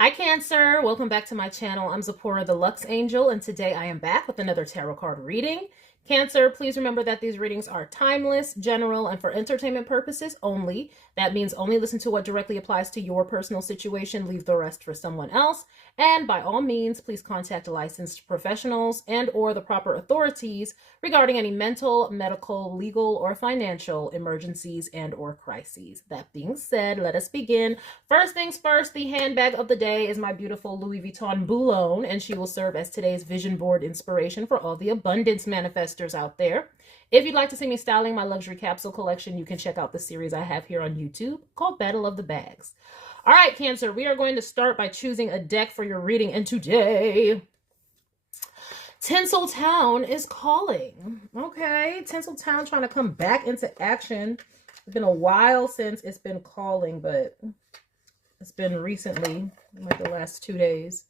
Hi Cancer, welcome back to my channel. I'm Zipporah the Lux Angel, and today I am back with another tarot card reading. Cancer, please remember that these readings are timeless, general, and for entertainment purposes only. That means only listen to what directly applies to your personal situation, leave the rest for someone else. And by all means, please contact licensed professionals and or the proper authorities regarding any mental, medical, legal, or financial emergencies and or crises. That being said, let us begin. First things first, the handbag of the day is my beautiful Louis Vuitton Boulogne, and she will serve as today's vision board inspiration for all the abundance manifestors out there. If you'd like to see me styling my luxury capsule collection, you can check out the series I have here on YouTube called Battle of the Bags. All right, Cancer, we are going to start by choosing a deck for your reading, and today, Tinseltown is calling. Okay, Tinseltown trying to come back into action. It's been a while since it's been calling, but it's been recently, like the last 2 days.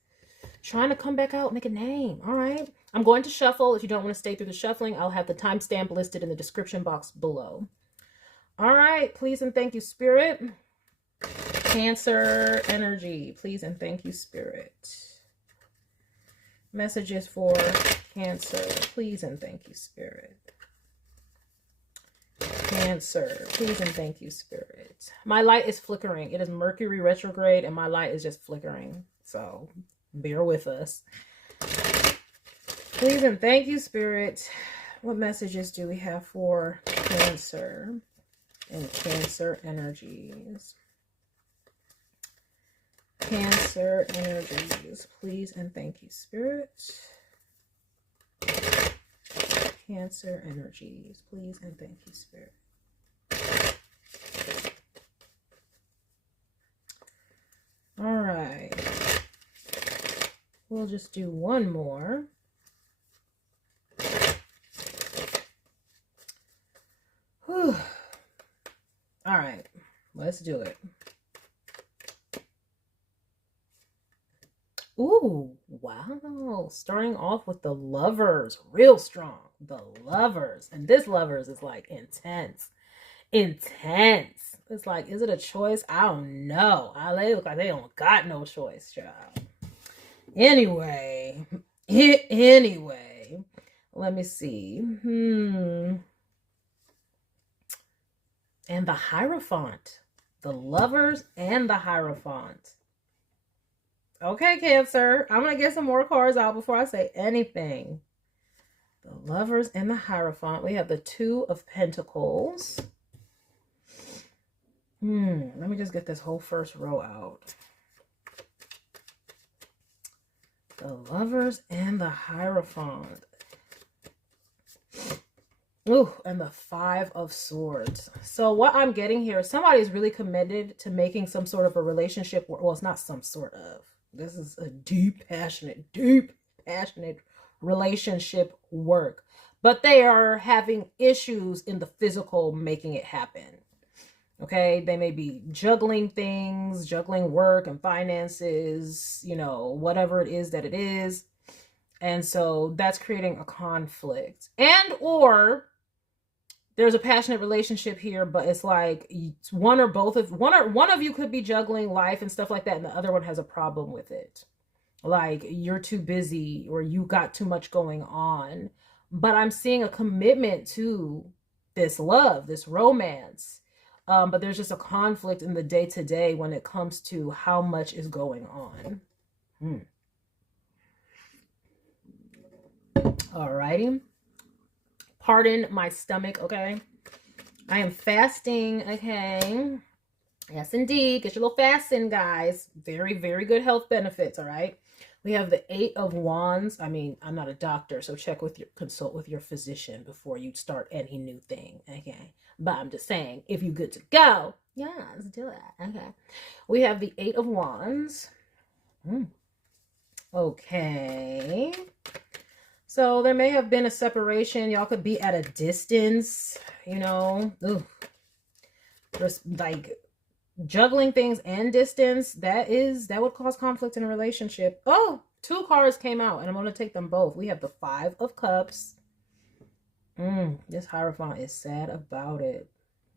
Trying to come back out, make a name. All right. I'm going to shuffle. If you don't want to stay through the shuffling, I'll have the timestamp listed in the description box below. All right. Please and thank you, Spirit. Cancer energy. Please and thank you, Spirit. Messages for Cancer. Please and thank you, Spirit. Cancer, please and thank you, Spirit. My light is flickering. It is Mercury retrograde and my light is just flickering. So bear with us. Please and thank you, Spirit. What messages do we have for Cancer and Cancer energies? Cancer energies, please and thank you, Spirit. Cancer energies, please and thank you, Spirit. All right. We'll just do one more. Whew. All right. Let's do it. Ooh, wow. Starting off with the Lovers. Real strong. The Lovers. And this Lovers is like intense. Intense. It's like, is it a choice? I don't know. They look like they don't got no choice, child. Anyway. Anyway. Let me see. And the Hierophant. The Lovers and the Hierophant. Okay, Cancer. I'm going to get some more cards out before I say anything. The Lovers and the Hierophant. We have the Two of Pentacles. Let me just get this whole first row out. The Lovers and the Hierophant. Ooh, and the Five of Swords. So what I'm getting here, somebody is really committed to making some sort of a relationship. Well, it's not some sort of. This is a deep, passionate relationship work. But they are having issues in the physical making it happen. Okay, they may be juggling things, juggling work and finances, you know, whatever it is that it is. And so that's creating a conflict. And or there's a passionate relationship here, but it's like one of you could be juggling life and stuff like that, and the other one has a problem with it. Like you're too busy or you got too much going on. But I'm seeing a commitment to this love, this romance. But there's just a conflict in the day-to-day when it comes to how much is going on. Alrighty. Pardon my stomach, okay? I am fasting, okay? Yes, indeed. Get your little fasting, guys. Very, very good health benefits, all right? We have the Eight of Wands. I mean, I'm not a doctor, so consult with your physician before you start any new thing, okay? But I'm just saying, if you're good to go, yeah, let's do it, okay? We have the Eight of Wands. Okay. So there may have been a separation. Y'all could be at a distance, you know. Ooh. There's like juggling things and distance. That would cause conflict in a relationship. Oh, 2 cards came out and I'm going to take them both. We have the Five of Cups. This Hierophant is sad about it.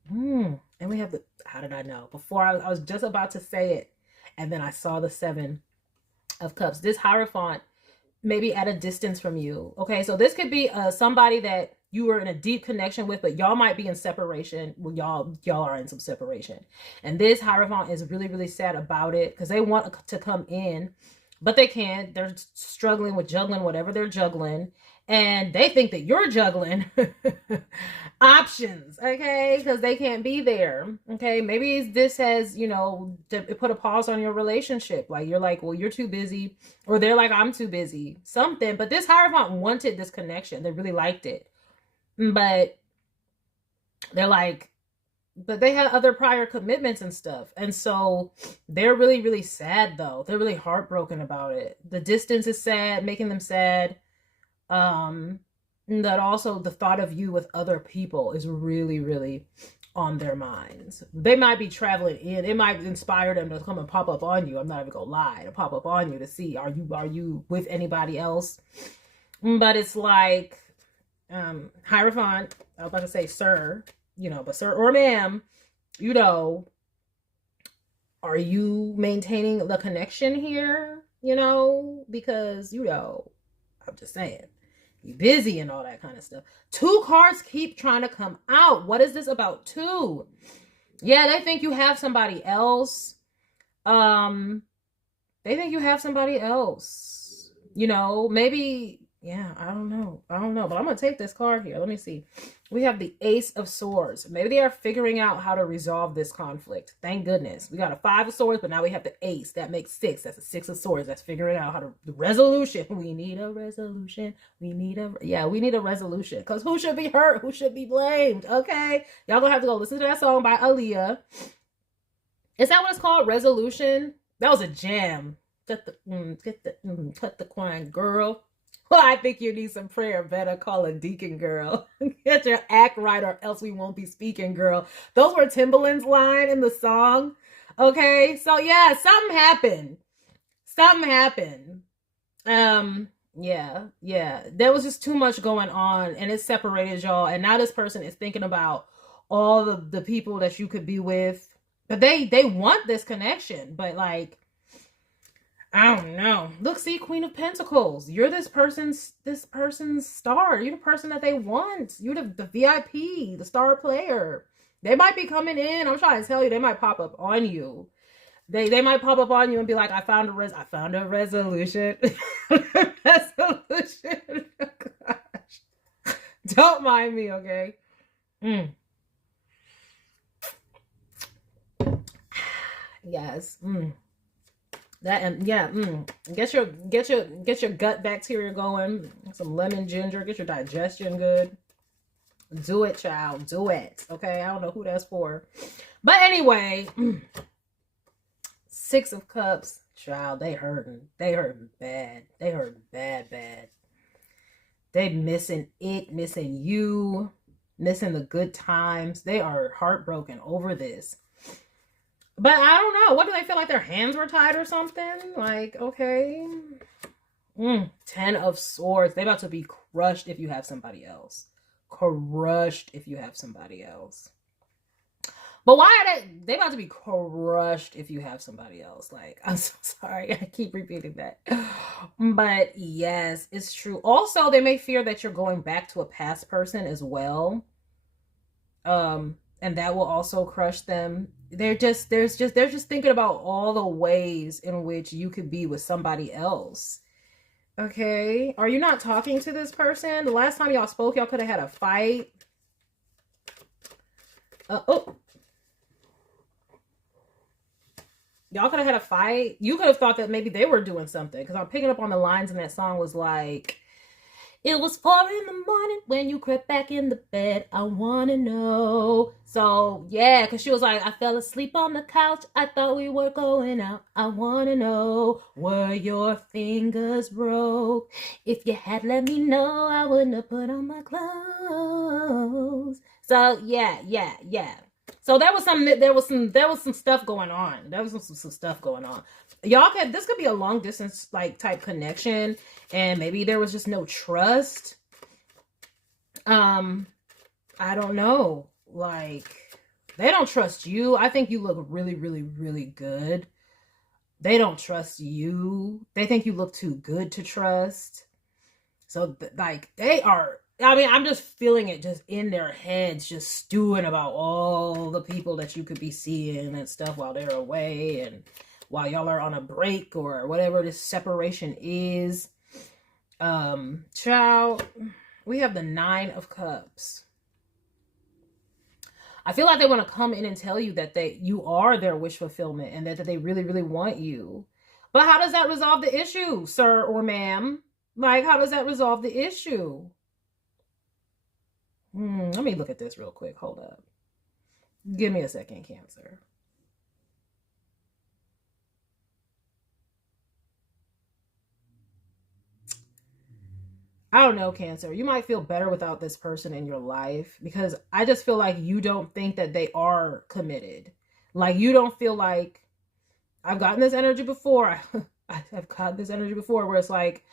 And we have the, how did I know? Before I was just about to say it. And then I saw the 7 of Cups. This Hierophant maybe at a distance from you. Okay, so this could be somebody that you were in a deep connection with, but y'all might be in separation. Well, y'all are in some separation. And this Hierophant is really, really sad about it because they want to come in, but they can't. They're struggling with juggling whatever they're juggling. And they think that you're juggling options, okay? Because they can't be there, okay? Maybe this has, you know, put a pause on your relationship. Like, you're like, well, you're too busy. Or they're like, I'm too busy. Something. But this Hierophant wanted this connection. They really liked it. But they're like, but they had other prior commitments and stuff. And so they're really, really sad, though. They're really heartbroken about it. The distance is sad, making them sad. That also the thought of you with other people is really, really on their minds. They might be traveling in. It might inspire them to come and pop up on you. I'm not even gonna lie, to pop up on you to see, are you with anybody else? But it's like, Hierophant, I was about to say sir, you know, but sir or ma'am, you know, are you maintaining the connection here? You know, because, you know, I'm just saying, you're busy and all that kind of stuff. 2 cards keep trying to come out. What is this about 2? Yeah, they think you have somebody else. They think you have somebody else. You know, maybe, yeah, I don't know. But I'm going to take this card here. Let me see. We have the Ace of Swords. Maybe they are figuring out how to resolve this conflict. Thank goodness. We got a 5 of Swords, but now we have the Ace. That makes 6. That's a 6 of Swords. That's figuring out how to, the resolution. We need a resolution. We need a resolution. Because who should be hurt? Who should be blamed? Okay? Y'all gonna have to go listen to that song by Aaliyah. Is that what it's called? Resolution? That was a jam. Cut the crying girl. Well, I think you need some prayer. Better call a deacon, girl. Get your act right or else we won't be speaking, girl. Those were Timbaland's line in the song. Okay, so yeah, something happened. Yeah. There was just too much going on and it separated y'all. And now this person is thinking about all the people that you could be with. But they want this connection. But like, I don't know. Look, see, Queen of Pentacles. You're this person's star. You're the person that they want. You're the VIP, the star player. They might be coming in. I'm trying to tell you, they might pop up on you. They might pop up on you and be like, I found a resolution. Resolution. Oh, gosh. Don't mind me, okay? Yes. That and yeah, get your gut bacteria going. Some lemon ginger, get your digestion good. Do it, child. Do it. Okay, I don't know who that's for, but anyway, 6 of Cups, child. They hurting bad. They hurting bad. They missing you, missing the good times. They are heartbroken over this. But I don't know. What do they feel like their hands were tied or something? Like, okay. 10 of Swords. They about to be crushed if you have somebody else. Crushed if you have somebody else. But why are they about to be crushed if you have somebody else? Like, I'm so sorry. I keep repeating that. But yes, it's true. Also, they may fear that you're going back to a past person as well. And that will also crush them. They're just thinking about all the ways in which you could be with somebody else. Okay. Are you not talking to this person? The last time y'all spoke, y'all could have had a fight. Y'all could have had a fight. You could have thought that maybe they were doing something. Because I'm picking up on the lines in that song was like, it was 4 a.m. when you crept back in the bed. I want to know. So, yeah, because she was like, I fell asleep on the couch. I thought we were going out. I want to know, were your fingers broke? If you had let me know, I wouldn't have put on my clothes. So, yeah. So there was some stuff going on. There was some stuff going on. This could be a long distance like type connection, and maybe there was just no trust. I don't know. Like, they don't trust you. I think you look really, really, really good. They don't trust you. They think you look too good to trust. So like they are, I mean, I'm just feeling it just in their heads, just stewing about all the people that you could be seeing and stuff while they're away and while y'all are on a break or whatever this separation is. Child, we have the 9 of Cups. I feel like they want to come in and tell you that you are their wish fulfillment and that they really, really want you. But how does that resolve the issue, sir or ma'am? Like, how does that resolve the issue? Let me look at this real quick. Hold up. Give me a second, Cancer. I don't know, Cancer. You might feel better without this person in your life because I just feel like you don't think that they are committed. Like, you don't feel like, I've gotten this energy before. I've gotten this energy before where it's like,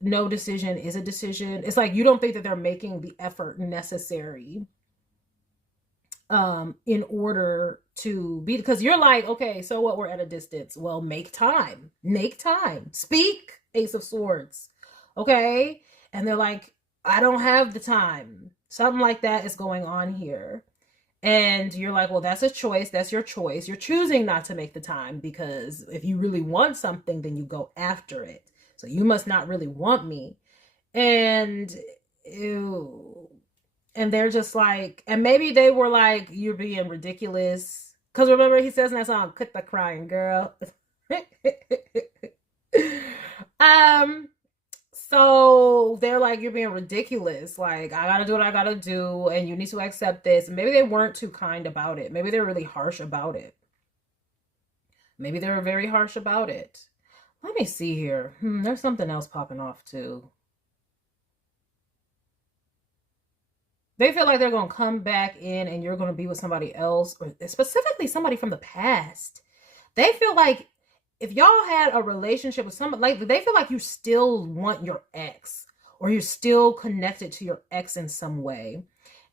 no decision is a decision. It's like you don't think that they're making the effort necessary in order to be, because you're like, okay, so what, we're at a distance. Well, make time. Speak, Ace of Swords. Okay. And they're like, I don't have the time. Something like that is going on here. And you're like, well, that's a choice. That's your choice. You're choosing not to make the time because if you really want something, then you go after it. So you must not really want me. And ew. And they're just like, and maybe they were like, you're being ridiculous. Because remember, he says in that song, quit the crying, girl. So they're like, you're being ridiculous. Like, I gotta do what I gotta do, and you need to accept this. And maybe they weren't too kind about it. Maybe they're really harsh about it. Maybe they were very harsh about it. Let me see here. There's something else popping off too. They feel like they're going to come back in and you're going to be with somebody else, or specifically somebody from the past. They feel like if y'all had a relationship with somebody, like they feel like you still want your ex or you're still connected to your ex in some way.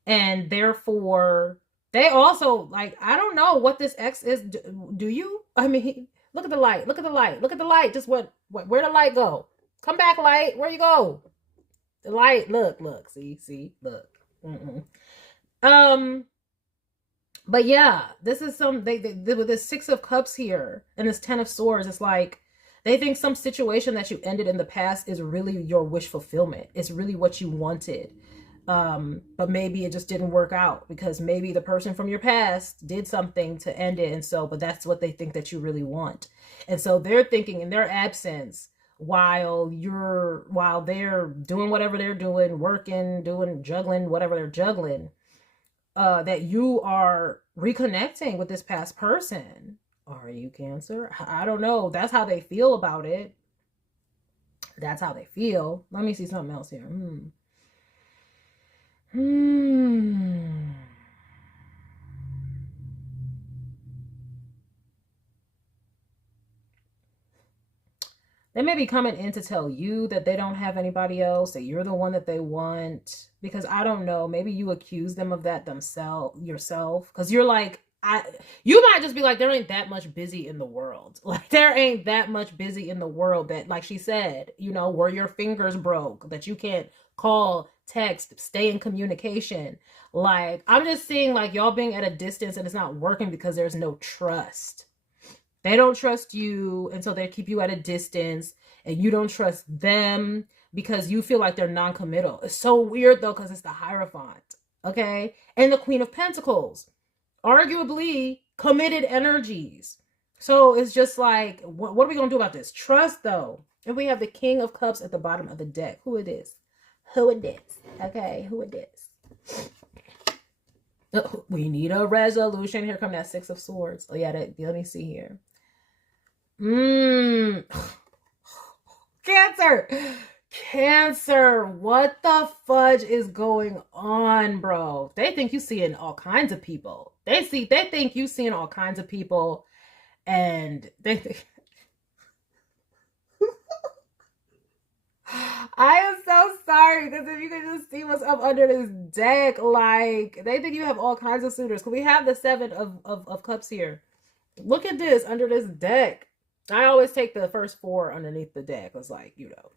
And therefore, they also, like, I don't know what this ex is. Do you? I mean, look at the light. Look at the light. Look at the light. Just where'd the light go? Come back, light. Where you go? The light. Look. See, look. But yeah, this is some, they with this 6 of Cups here and this 10 of Swords, it's like they think some situation that you ended in the past is really your wish fulfillment. It's really what you wanted. But maybe it just didn't work out because maybe the person from your past did something to end it. And so, but that's what they think that you really want. And so they're thinking in their absence, while they're doing whatever they're doing, working, doing, juggling, whatever they're juggling, that you are reconnecting with this past person. Are you, Cancer? I don't know. That's how they feel about it. That's how they feel. Let me see something else here. They may be coming in to tell you that they don't have anybody else, that you're the one that they want. Because I don't know, maybe you accuse them of that yourself. Because you're like, you might just be like, there ain't that much busy in the world. Like, there ain't that much busy in the world that, like she said, you know, where your fingers broke, that you can't call, text, stay in communication. Like, I'm just seeing like y'all being at a distance and it's not working because there's no trust. They don't trust you, and so they keep you at a distance, and you don't trust them because you feel like they're non-committal. It's so weird, though, because it's the Hierophant, okay? And the Queen of Pentacles. Arguably committed energies. So it's just like, what are we going to do about this? Trust, though. And we have the King of Cups at the bottom of the deck. Who it is? Okay, who it is? We need a resolution. Here come that 6 of Swords. Oh, yeah, let me see here. Cancer, what the fudge is going on, bro? They think you seeing all kinds of people. They think you seeing all kinds of people, and they think I am so sorry, because if you could just see what's up under this deck, like, they think you have all kinds of suitors. Because we have the 7 of Cups here. Look at this under this deck. I always take the first four underneath the deck. It's like, you know.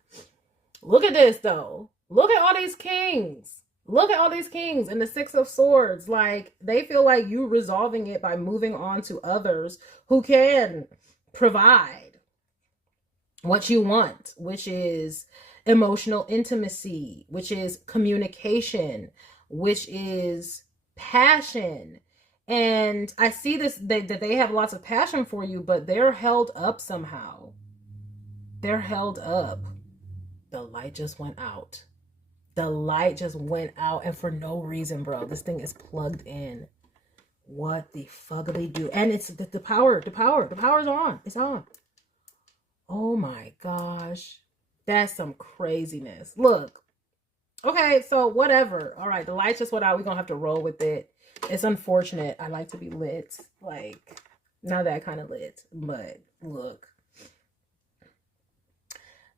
Look at this, though. Look at all these kings. Look at all these kings and the Six of Swords. Like, they feel like you resolving it by moving on to others who can provide what you want, which is emotional intimacy, which is communication, which is passion. And I see this, that they have lots of passion for you, but they're held up somehow. They're held up. The light just went out. The light just went out, and for no reason, bro. This thing is plugged in. What the fuck do they do? And it's the power's on. It's on. Oh my gosh. That's some craziness. Look. Okay, so whatever. All right, the light just went out. We're going to have to roll with it. It's unfortunate. I like to be lit. Like, not that kind of lit, but look.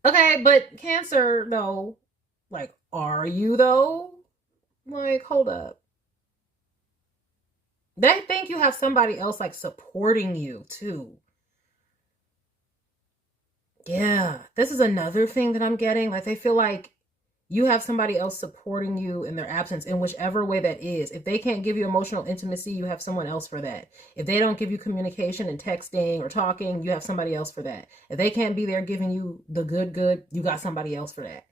Okay, but Cancer, though, like, are you, though? Like, hold up. They think you have somebody else, like, supporting you, too. Yeah, this is another thing that I'm getting. Like, they feel like you have somebody else supporting you in their absence in whichever way that is. If they can't give you emotional intimacy, you have someone else for that. If they don't give you communication and texting or talking, you have somebody else for that. If they can't be there giving you the good, you got somebody else for that.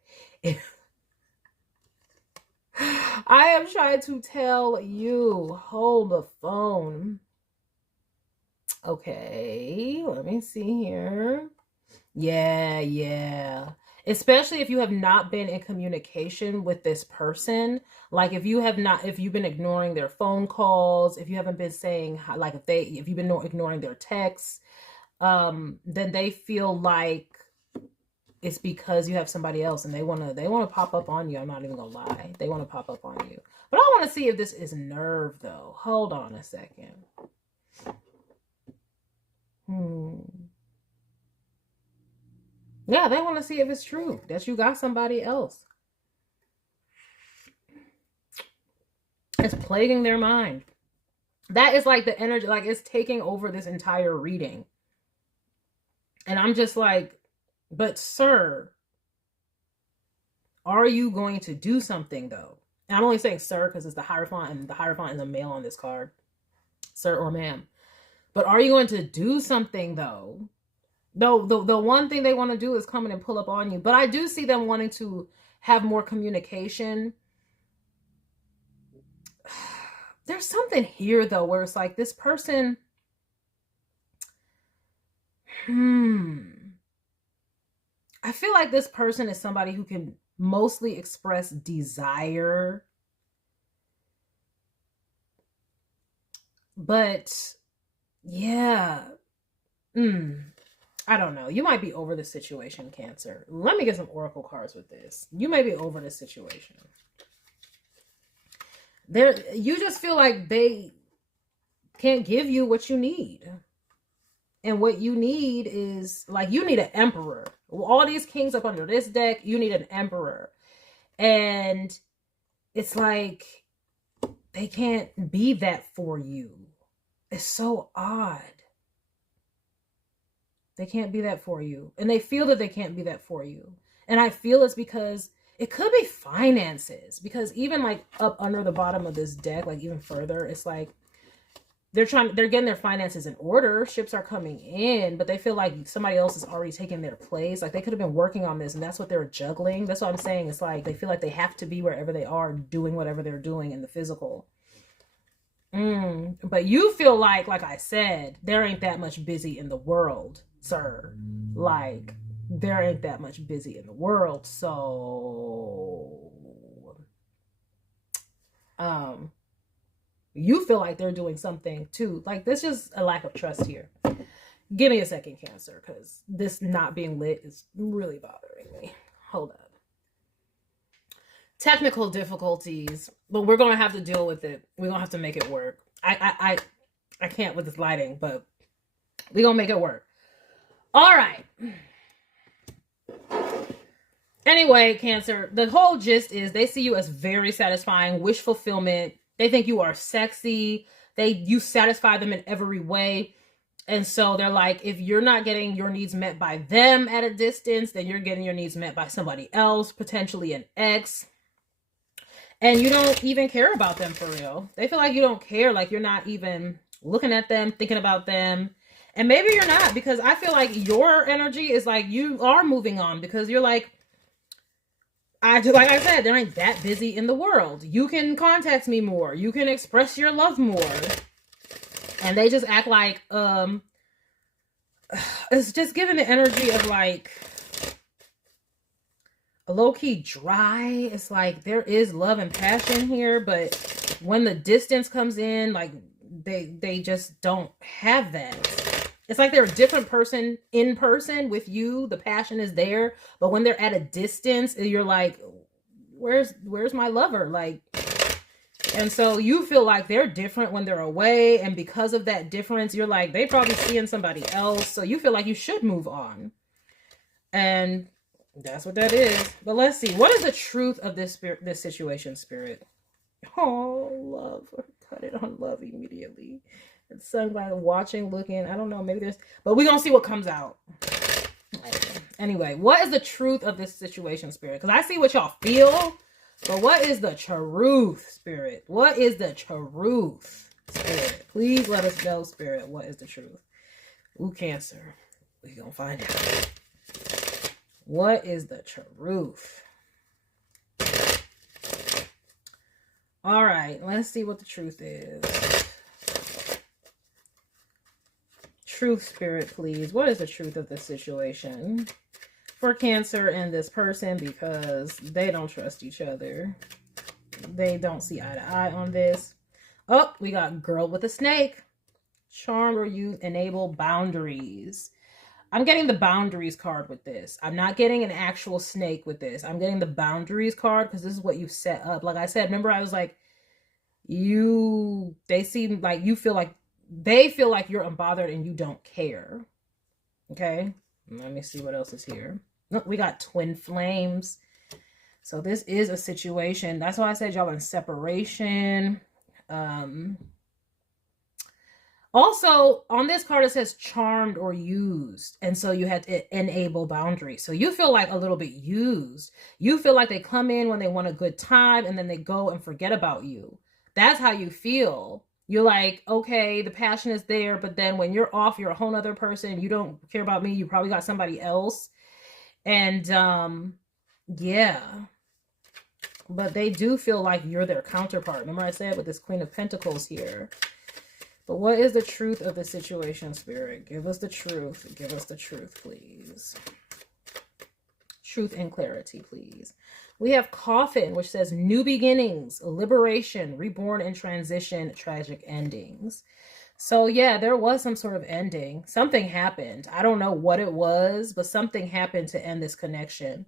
I am trying to tell you, hold the phone. Okay, let me see here. Yeah. Especially if you have not been in communication with this person. Like if you've been ignoring their phone calls, if you haven't been saying, like if you've been ignoring their texts, then they feel like it's because you have somebody else and they want to pop up on you. I'm not even gonna lie. They want to pop up on you. But I want to see if this is nerve though. Hold on a second. Yeah, they want to see if it's true that you got somebody else. It's plaguing their mind. That is like the energy, like it's taking over this entire reading. And I'm just like, but sir, are you going to do something though? And I'm only saying sir because it's the Hierophant, and the Hierophant is a male on this card. Sir or ma'am. But are you going to do something though? No, the one thing they want to do is come in and pull up on you. But I do see them wanting to have more communication. There's something here, though, where it's like this person... I feel like this person is somebody who can mostly express desire. But, yeah... I don't know. You might be over the situation, Cancer. Let me get some oracle cards with this. You may be over the situation. You just feel like they can't give you what you need. And what you need is, like, you need an emperor. All these kings up under this deck, you need an emperor. And it's like, they can't be that for you. It's so odd. They can't be that for you. And they feel that they can't be that for you. And I feel it's because it could be finances. Because even like up under the bottom of this deck, like even further, it's like they're getting their finances in order. Ships are coming in, but they feel like somebody else is already taking their place. Like they could have been working on this and that's what they're juggling. That's what I'm saying. It's like they feel like they have to be wherever they are doing whatever they're doing in the physical. But you feel like I said, there ain't that much busy in the world, sir. Like, there ain't that much busy in the world. So, you feel like they're doing something too. Like, there's just a lack of trust here. Give me a second, Cancer, because this not being lit is really bothering me. Hold up. Technical difficulties, but we're going to have to deal with it. We're going to have to make it work. I can't with this lighting, but we're going to make it work. All right. Anyway, Cancer, the whole gist is they see you as very satisfying, wish fulfillment. They think you are sexy. You satisfy them in every way. And so they're like, if you're not getting your needs met by them at a distance, then you're getting your needs met by somebody else, potentially an ex. And you don't even care about them for real. They feel like you don't care, like you're not even looking at them, thinking about them. And maybe you're not, because I feel like your energy is like you are moving on, because you're like, like I said, they ain't that busy in the world. You can contact me more. You can express your love more. And they just act like, it's just giving the energy of like a low-key dry. It's like there is love and passion here, but when the distance comes in, like they just don't have that. It's like they're a different person in person with you. The passion is there, but when they're at a distance, you're like, where's my lover? Like, and so you feel like they're different when they're away. And because of that difference, you're like, they probably seeing somebody else. So you feel like you should move on. And that's what that is. But let's see. What is the truth of this situation, Spirit? Oh, love. Cut it on love immediately. It's sung by watching, looking. I don't know. Maybe there's... But we're going to see what comes out. Anyway, what is the truth of this situation, Spirit? Because I see what y'all feel. But what is the truth, Spirit? What is the truth, Spirit? Please let us know, Spirit, what is the truth? Ooh, Cancer. We're going to find out. What is the truth? All right, let's see what the truth is. Truth, Spirit, please. What is the truth of this situation for Cancer and this person? Because they don't trust each other. They don't see eye to eye on this. Oh, we got girl with a snake. Charm or use enable boundaries. I'm getting the boundaries card with this. I'm not getting an actual snake with this. I'm getting the boundaries card because this is what you set up. Like I said, remember I was like, they seem like you feel like, they feel like you're unbothered and you don't care. Okay. Let me see what else is here. Look, we got twin flames. So this is a situation. That's why I said y'all in separation. Also, on this card, it says charmed or used. And so you had to enable boundaries. So you feel like a little bit used. You feel like they come in when they want a good time and then they go and forget about you. That's how you feel. You're like, okay, the passion is there, but then when you're off, you're a whole other person. You don't care about me. You probably got somebody else. And yeah. But they do feel like you're their counterpart. Remember I said with this Queen of Pentacles here. But what is the truth of the situation, Spirit? Give us the truth. Give us the truth, please. Truth and clarity, please. We have Coffin, which says new beginnings, liberation, reborn and transition, tragic endings. So yeah, there was some sort of ending. Something happened. I don't know what it was, but something happened to end this connection.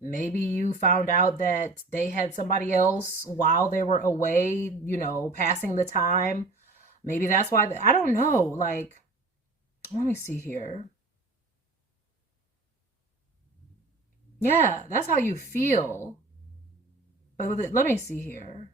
Maybe you found out that they had somebody else while they were away, you know, passing the time. Maybe that's why, I don't know. Like, let me see here. Yeah, that's how you feel. But let me see here.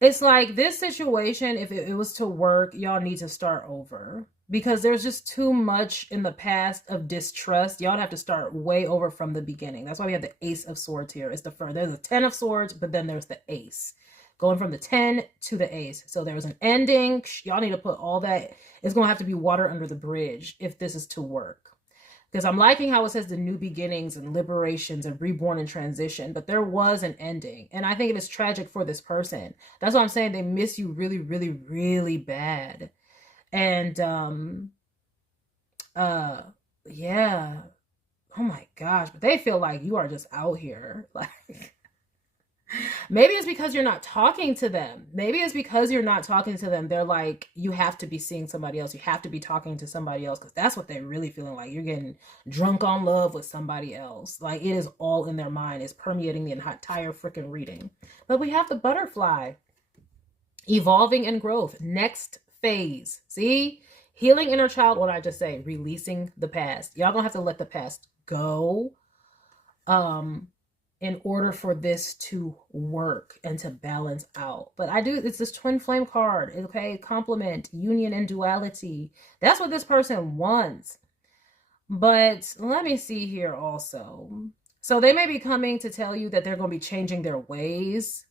It's like this situation, if it was to work, y'all need to start over. Because there's just too much in the past of distrust. Y'all have to start way over from the beginning. That's why we have the Ace of Swords here. It's there's a 10 of Swords, but then there's the Ace. Going from the 10 to the Ace. So there was an ending. Y'all need to put all that. It's going to have to be water under the bridge if this is to work. Because I'm liking how it says the new beginnings and liberations and reborn and transition. But there was an ending. And I think it is tragic for this person. That's why I'm saying they miss you really, really, really bad. And yeah, oh my gosh, but they feel like you are just out here. Like, maybe it's because you're not talking to them. Maybe it's because you're not talking to them. They're like, you have to be seeing somebody else. You have to be talking to somebody else, because that's what they're really feeling like. You're getting drunk on love with somebody else. Like, it is all in their mind. It's permeating the entire freaking reading. But we have the butterfly, evolving and growth, next phase. See, healing inner child. What did I just say? Releasing the past. Y'all gonna have to let the past go. in order for this to work and to balance out. But it's this twin flame card, okay? Complement, union, and duality. That's what this person wants. But let me see here also. So they may be coming to tell you that they're going to be changing their ways,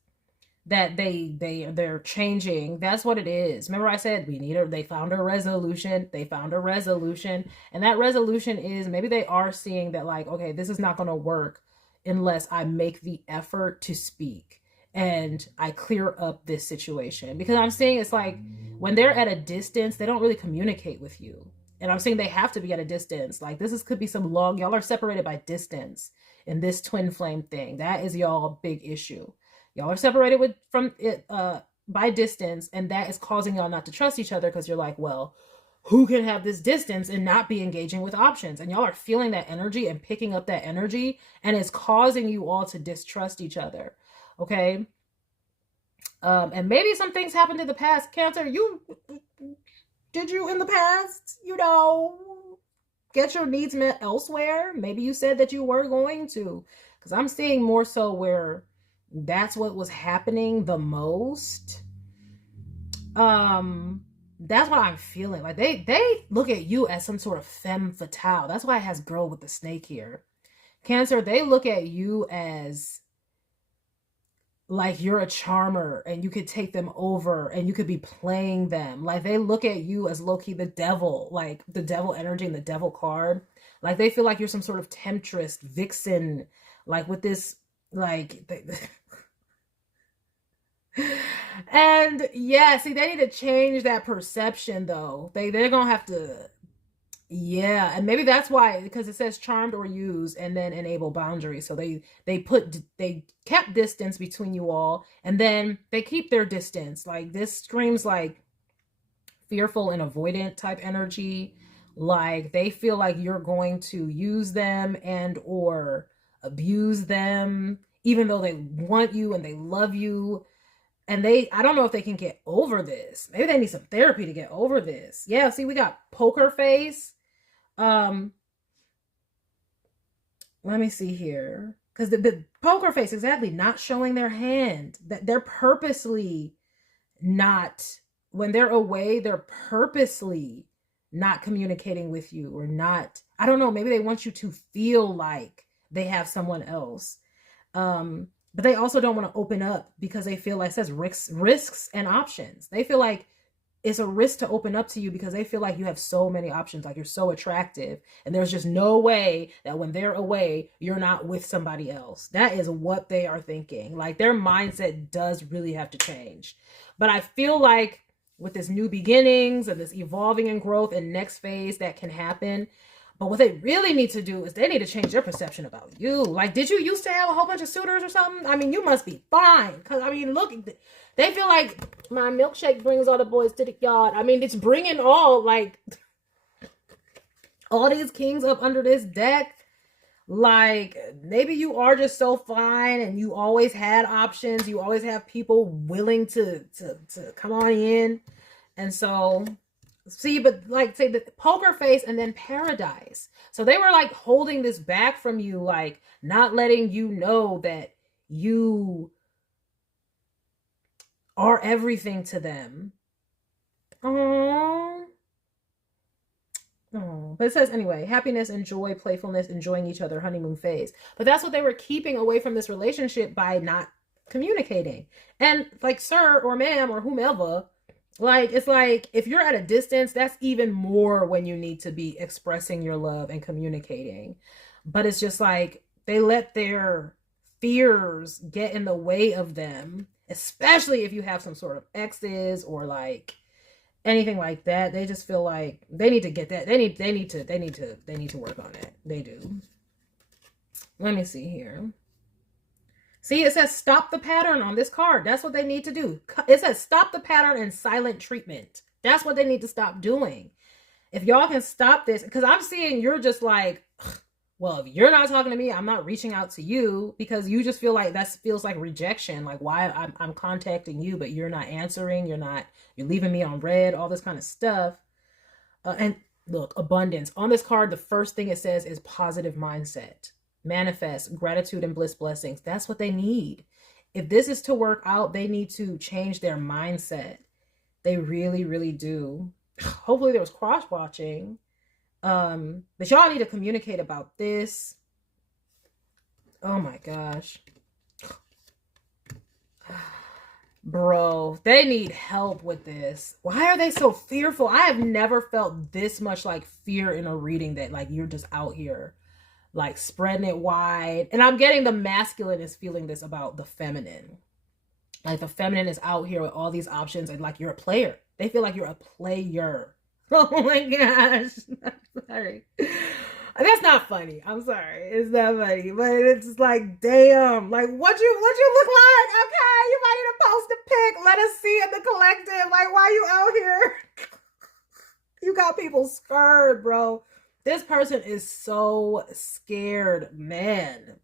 that they're changing. That's what it is. Remember I said they found a resolution. They found a resolution. And that resolution is maybe they are seeing that, like, okay, this is not going to work unless I make the effort to speak and I clear up this situation. Because I'm seeing it's like when they're at a distance, they don't really communicate with you. And I'm saying they have to be at a distance. Like could be some long, y'all are separated by distance in this twin flame thing. That is y'all big issue. Y'all are separated by distance, and that is causing y'all not to trust each other because you're like, well, who can have this distance and not be engaging with options? And y'all are feeling that energy and picking up that energy, and it's causing you all to distrust each other. Okay. And maybe some things happened in the past. Cancer, did you in the past, get your needs met elsewhere? Maybe you said that you were going to, because I'm seeing more so where that's what was happening the most. That's what I'm feeling. Like they look at you as some sort of femme fatale. That's why it has girl with the snake here. Cancer, they look at you as like you're a charmer and you could take them over and you could be playing them. Like they look at you as low-key the devil, like the devil energy and the devil card. Like they feel like you're some sort of temptress, vixen, like with this, like and yeah, see, they need to change that perception though. They're gonna have to, yeah, and maybe that's why, because it says charmed or used and then enable boundaries. So they kept distance between you all, and then they keep their distance. Like this screams like fearful and avoidant type energy. Like they feel like you're going to use them and or abuse them, even though they want you and they love you. And I don't know if they can get over this. Maybe they need some therapy to get over this. Yeah, see, we got poker face. Let me see here. Because the poker face, exactly, not showing their hand. That they're purposely not, when they're away, they're purposely not communicating with you or not. I don't know, maybe they want you to feel like they have someone else. But they also don't want to open up because they feel like it says risks and options. They feel like it's a risk to open up to you because they feel like you have so many options, like you're so attractive. And there's just no way that when they're away, you're not with somebody else. That is what they are thinking. Like their mindset does really have to change. But I feel like with this new beginnings and this evolving and growth and next phase that can happen, but what they really need to do is they need to change their perception about you. Like, did you used to have a whole bunch of suitors or something? I mean, you must be fine. Because, I mean, look, they feel like my milkshake brings all the boys to the yard. I mean, it's bringing all these kings up under this deck. Like, maybe you are just so fine and you always had options. You always have people willing to come on in. And so... see, but like say the poker face and then paradise. So they were like holding this back from you, like not letting you know that you are everything to them. Oh, but it says anyway, happiness and joy, playfulness, enjoying each other, honeymoon phase. But that's what they were keeping away from this relationship by not communicating. And like, sir or ma'am or whomever, like, it's like, if you're at a distance, that's even more when you need to be expressing your love and communicating. But it's just like, they let their fears get in the way of them, especially if you have some sort of exes or like anything like that. They just feel like they need to get that. They need to work on it. They do. Let me see here. See, it says stop the pattern on this card. That's what they need to do. It says stop the pattern and silent treatment. That's what they need to stop doing. If y'all can stop this, because I'm seeing you're just like, well, if you're not talking to me, I'm not reaching out to you, because you just feel like that feels like rejection. Like, why I'm contacting you, but you're not answering. You're leaving me on red, all this kind of stuff. And look, abundance. On this card, the first thing it says is positive mindset. manifest gratitude and bliss blessings. That's what they need. If this is to work out, they need to change their mindset. They really, really do. Hopefully there was cross watching. But y'all need to communicate about this. Oh my gosh. Bro, they need help with this. Why are they so fearful? I have never felt this much like fear in a reading, that like you're just out here like spreading it wide. And I'm getting the masculine is feeling this about the feminine. Like the feminine is out here with all these options and like you're a player. They feel like you're a player. Oh my gosh. Sorry. That's not funny. I'm sorry. It's not funny. But it's like, damn. Like, what you look like? Okay, you might need to post a pic. Let us see in the collective. Like, why you out here? You got people scared, bro. This person is so scared, man.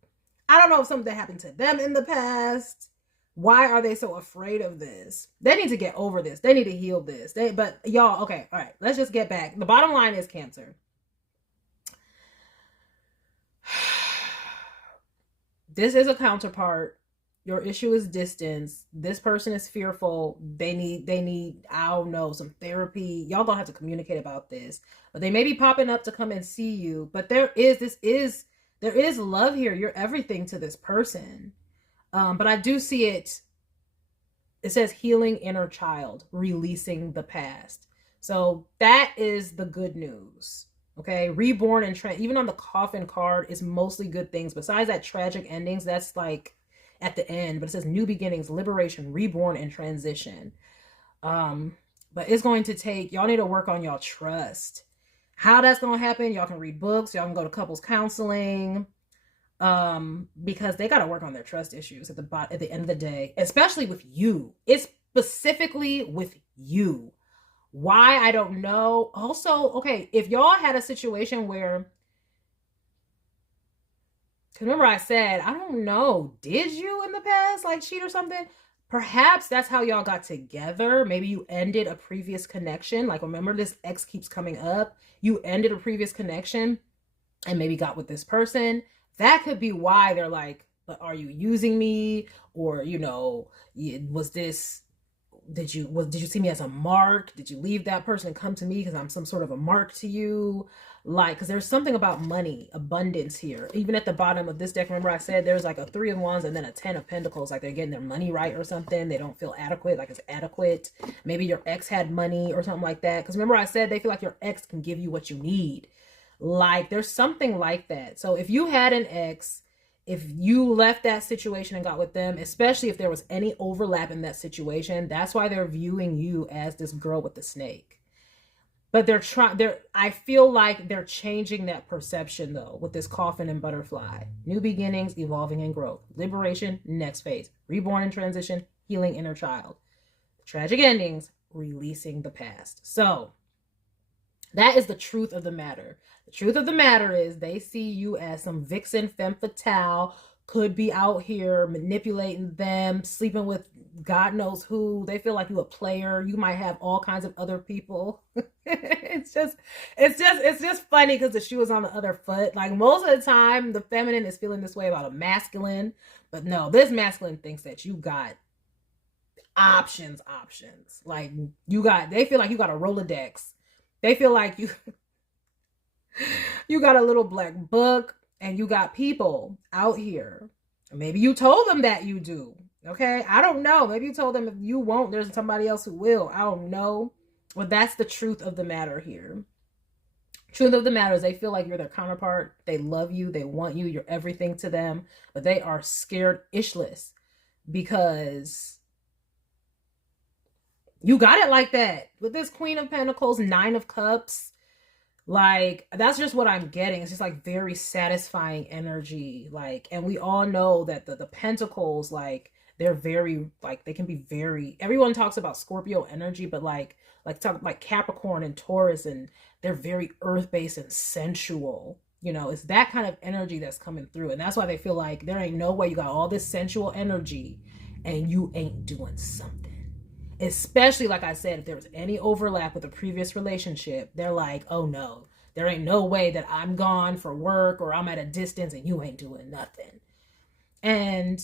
I don't know if something happened to them in the past. Why are they so afraid of this? They need to get over this. They need to heal this. But y'all, okay, all right. Let's just get back. The bottom line is Cancer. This is a counterpart. Your issue is distance. This person is fearful. They need, I don't know, some therapy. Y'all gonna have to communicate about this. But they may be popping up to come and see you. But there is love here. You're everything to this person. But I do see it. It says healing inner child, releasing the past. So that is the good news. Okay, reborn and even on the coffin card is mostly good things. Besides that tragic endings, that's like at the end. But it says new beginnings, liberation, reborn, and transition. But it's going to take, y'all need to work on y'all trust. How that's going to happen, y'all can read books. Y'all can go to couples counseling. Because they got to work on their trust issues at the end of the day, especially with you. It's specifically with you. Why? I don't know. Also, okay, if y'all had a situation where, because remember I said, I don't know, did you in the past like cheat or something? Perhaps that's how y'all got together. Maybe you ended a previous connection. Like, remember this X keeps coming up. You ended a previous connection and maybe got with this person. That could be why they're like, but are you using me? Or, you know, was this, did you see me as a mark? Did you leave that person and come to me because I'm some sort of a mark to you? Like, because there's something about money, abundance here. Even at the bottom of this deck, remember I said there's like a 3 of Wands and then a 10 of Pentacles. Like they're getting their money right or something. They don't feel adequate, like it's adequate. Maybe your ex had money or something like that. Because remember I said they feel like your ex can give you what you need. Like there's something like that. So if you had an ex, if you left that situation and got with them, especially if there was any overlap in that situation, that's why they're viewing you as this girl with the snake. But I feel like they're changing that perception though with this coffin and butterfly. New beginnings, evolving and growth. Liberation, next phase. Reborn and transition, healing inner child. Tragic endings, releasing the past. So that is the truth of the matter. The truth of the matter is they see you as some vixen, femme fatale, could be out here manipulating them, sleeping with God knows who. They feel like you a player. You might have all kinds of other people. It's just funny because the shoe is on the other foot. Like most of the time, the feminine is feeling this way about a masculine, but no, this masculine thinks that you got options. Like they feel like you got a Rolodex. They feel like you got a little black book and you got people out here. Maybe you told them that you do. Okay. I don't know. Maybe you told them if you won't, there's somebody else who will. I don't know. But that's the truth of the matter here. Truth of the matter is they feel like you're their counterpart. They love you. They want you. You're everything to them. But they are scared ishless because you got it like that. With this Queen of Pentacles, 9 of Cups, like, that's just what I'm getting. It's just like very satisfying energy. Like, and we all know that the Pentacles, like, they're very, like, they can be very, everyone talks about Scorpio energy, but like Capricorn and Taurus, and they're very earth-based and sensual. You know, it's that kind of energy that's coming through. And that's why they feel like there ain't no way you got all this sensual energy and you ain't doing something. Especially, like I said, if there was any overlap with a previous relationship, they're like, oh no, There ain't no way that I'm gone for work or I'm at a distance and you ain't doing nothing. And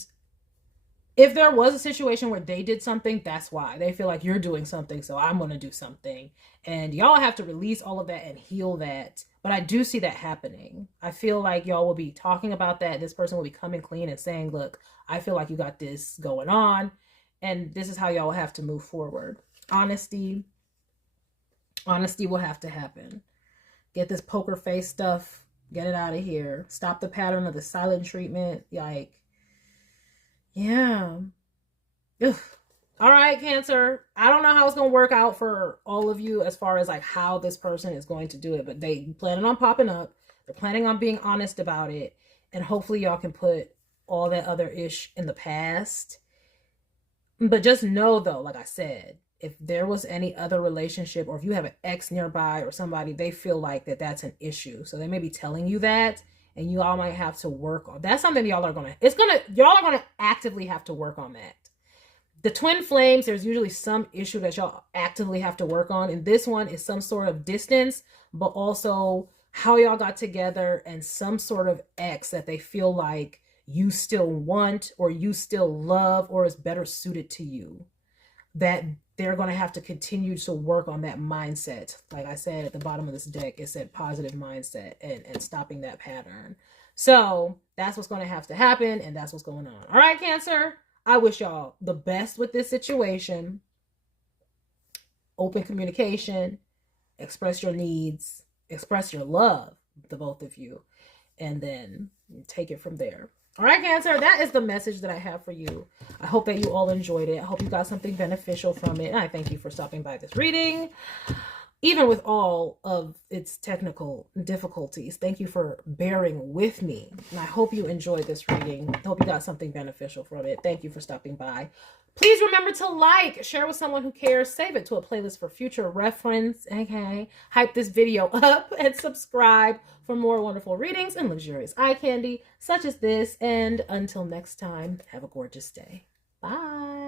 if there was a situation where they did something, that's why. They feel like you're doing something, so I'm going to do something. And y'all have to release all of that and heal that. But I do see that happening. I feel like y'all will be talking about that. This person will be coming clean and saying, look, I feel like you got this going on. And this is how y'all have to move forward. Honesty will have to happen. Get this poker face stuff. Get it out of here. Stop the pattern of the silent treatment. Like, yeah. Ugh. All right, Cancer. I don't know how it's going to work out for all of you as far as like how this person is going to do it, but they planning on popping up. They're planning on being honest about it. And hopefully y'all can put all that other ish in the past. But just know though, like I said, if there was any other relationship or if you have an ex nearby or somebody, they feel like that's an issue. So they may be telling you that and you all might have to work on. That's something y'all are going to actively have to work on that. The twin flames, there's usually some issue that y'all actively have to work on. And this one is some sort of distance, but also how y'all got together and some sort of ex that they feel like you still want or you still love or is better suited to you. That they're going to have to continue to work on that mindset. Like I said, at the bottom of this deck, it said positive mindset and stopping that pattern. So that's what's going to have to happen. And that's what's going on. All right, Cancer. I wish y'all the best with this situation. Open communication, express your needs, express your love, the both of you, and then take it from there. All right, Cancer, that is the message that I have for you. I hope that you all enjoyed it. I hope you got something beneficial from it. And I thank you for stopping by this reading. Even with all of its technical difficulties, thank you for bearing with me. And I hope you enjoyed this reading. I hope you got something beneficial from it. Thank you for stopping by. Please remember to like, share with someone who cares, save it to a playlist for future reference. Okay. Hype this video up and subscribe for more wonderful readings and luxurious eye candy such as this. And until next time, have a gorgeous day. Bye.